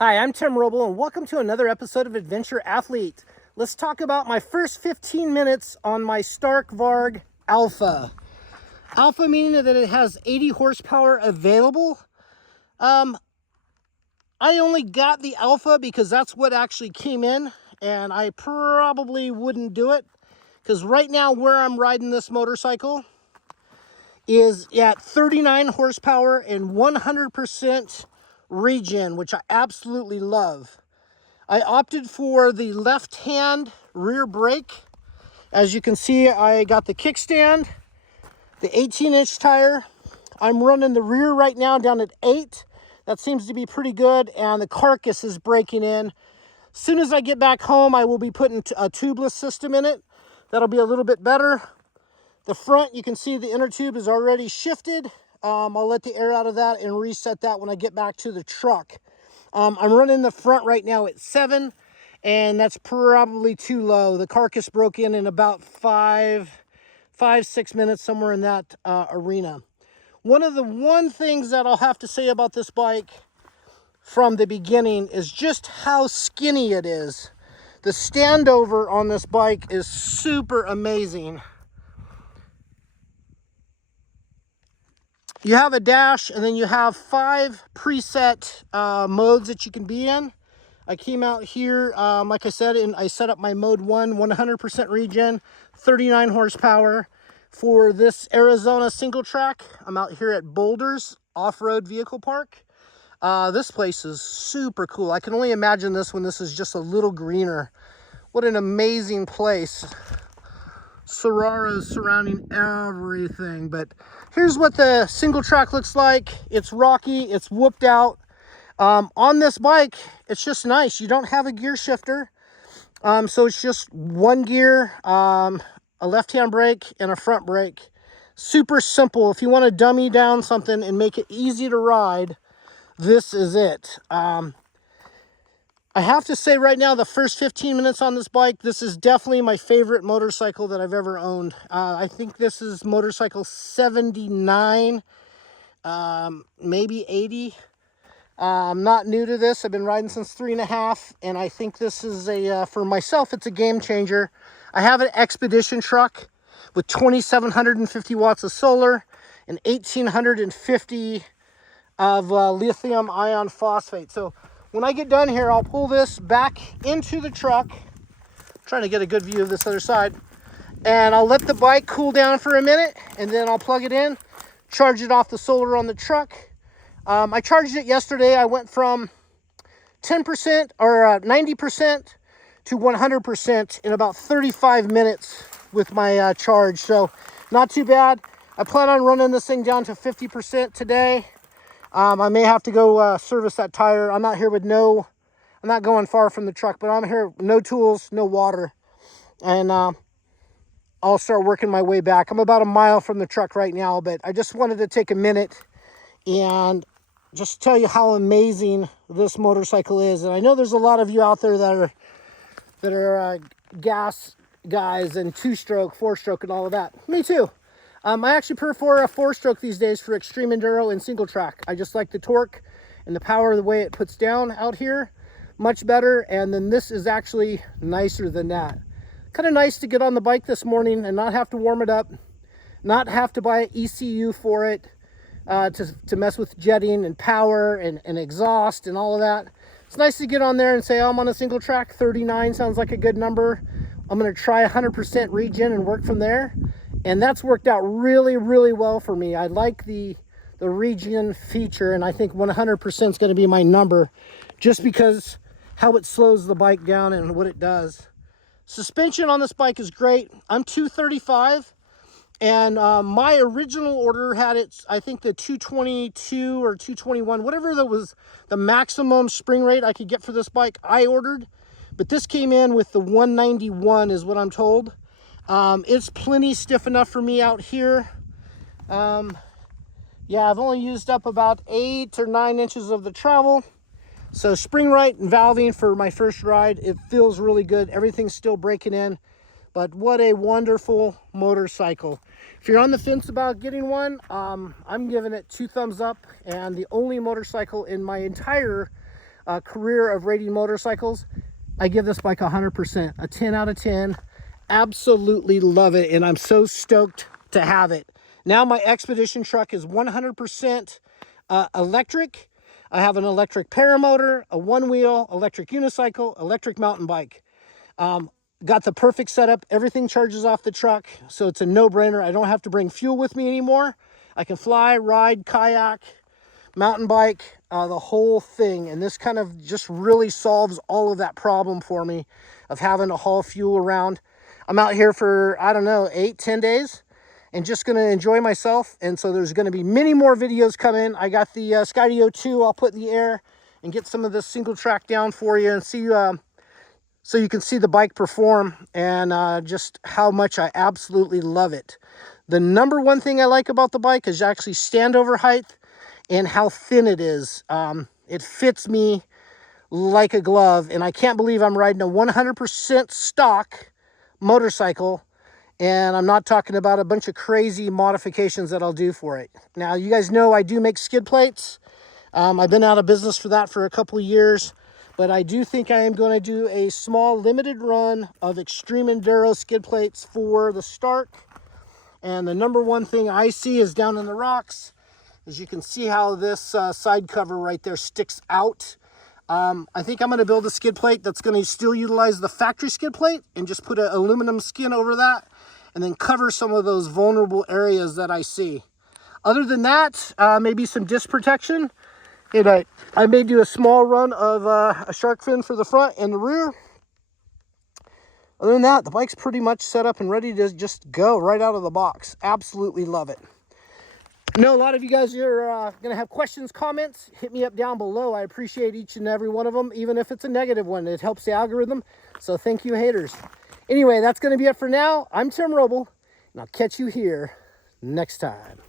Hi, I'm Tim Roble, and welcome to another episode of Adventure Athlete. Let's talk about my first 15 minutes on my Stark Varg Alpha. Alpha meaning that it has 80 horsepower available. I only got the Alpha because that's what actually came in, and I probably wouldn't do it because right now where I'm riding this motorcycle is at 39 horsepower and 100% regen, which I absolutely love. I opted for the left-hand rear brake. As you can see, I got the kickstand, the 18-inch tire. I'm running the rear right now down at 8. That seems to be pretty good, and the carcass is breaking in. As soon as I get back home, I will be putting a tubeless system in it. That'll be a little bit better. The front, you can see the inner tube is already shifted. I'll let the air out of that and reset that when I get back to the truck. I'm running the front right now at 7, and that's probably too low. The carcass broke in about 6 minutes, somewhere in that arena. One things that I'll have to say about this bike from the beginning is just how skinny it is. The standover on this bike is super amazing. You have a dash, and then you have 5 preset modes that you can be in. I came out here, like I said, and I set up my mode 1, 100% regen, 39 horsepower. For this Arizona single track, I'm out here at Boulder's Off-Road Vehicle Park. This place is super cool. I can only imagine this when this is just a little greener. What an amazing place. Sararas surrounding everything, but here's what the single track looks like. It's rocky, it's whooped out. On this bike, it's just nice. You don't have a gear shifter, so it's just one gear, a left-hand brake and a front brake. Super simple. If you want to dummy down something and make it easy to ride, this is it. I have to say right now, the first 15 minutes on this bike, this is definitely my favorite motorcycle that I've ever owned. I think this is motorcycle 79, maybe 80. I'm not new to this. I've been riding since 3.5, and I think this is for myself, it's a game changer. I have an Expedition truck with 2,750 watts of solar and 1,850 of lithium ion phosphate. So when I get done here, I'll pull this back into the truck. I'm trying to get a good view of this other side. And I'll let the bike cool down for a minute, and then I'll plug it in, charge it off the solar on the truck. I charged it yesterday. I went from 10% or 90% to 100% in about 35 minutes with my charge. So not too bad. I plan on running this thing down to 50% today. I may have to go service that tire. I'm not going far from the truck, but I'm here, no tools, no water. And I'll start working my way back. I'm about a mile from the truck right now, but I just wanted to take a minute and just tell you how amazing this motorcycle is. And I know there's a lot of you out there that are gas guys and 2-stroke, 4-stroke and all of that. Me too. I actually prefer a 4-stroke these days for extreme enduro and single track. I just like the torque and the power, the way it puts down out here, much better. And then this is actually nicer than that. Kind of nice to get on the bike this morning and not have to warm it up, not have to buy an ECU for it to mess with jetting and power and exhaust and all of that. It's nice to get on there and say, oh, I'm on a single track. 39 sounds like a good number. I'm going to try 100% regen and work from there. And that's worked out really, really well for me. I like the regen feature, and I think 100% is going to be my number just because how it slows the bike down and what it does. Suspension on this bike is great. I'm 235, and my original order had it, I think the 222 or 221, whatever that was the maximum spring rate I could get for this bike, I ordered. But this came in with the 191 is what I'm told. It's plenty stiff enough for me out here. Yeah, I've only used up about 8 or 9 inches of the travel. So spring right and valving for my first ride, it feels really good. Everything's still breaking in, but what a wonderful motorcycle. If you're on the fence about getting one, I'm giving it 2 thumbs up, and the only motorcycle in my entire career of rating motorcycles, I give this bike 100%, a 10 out of 10. Absolutely love it, and I'm so stoked to have it. Now my Expedition truck is 100% electric. I have an electric paramotor, a one-wheel, electric unicycle, electric mountain bike. Got the perfect setup. Everything charges off the truck, so it's a no-brainer. I don't have to bring fuel with me anymore. I can fly, ride, kayak, mountain bike, the whole thing. And this kind of just really solves all of that problem for me of having to haul fuel around. I'm out here for, I don't know, 8-10 days and just going to enjoy myself. And so there's going to be many more videos coming. I got the Skydio 2 I'll put in the air and get some of this single track down for you and see so you can see the bike perform and just how much I absolutely love it. The number one thing I like about the bike is actually standover height and how thin it is. It fits me like a glove, and I can't believe I'm riding a 100% stock motorcycle, and I'm not talking about a bunch of crazy modifications that I'll do for it. Now, you guys know I do make skid plates. I've been out of business for that for a couple of years, but I do think I am going to do a small limited run of Extreme Enduro skid plates for the start. And the number one thing I see is down in the rocks. As you can see how this side cover right there sticks out. I think I'm going to build a skid plate that's going to still utilize the factory skid plate and just put an aluminum skin over that and then cover some of those vulnerable areas that I see. Other than that, maybe some disc protection. And I may do a small run of a shark fin for the front and the rear. Other than that, the bike's pretty much set up and ready to just go right out of the box. Absolutely love it. I know a lot of you guys are going to have questions, comments. Hit me up down below. I appreciate each and every one of them, even if it's a negative one. It helps the algorithm. So thank you, haters. Anyway, that's going to be it for now. I'm Tim Roble, and I'll catch you here next time.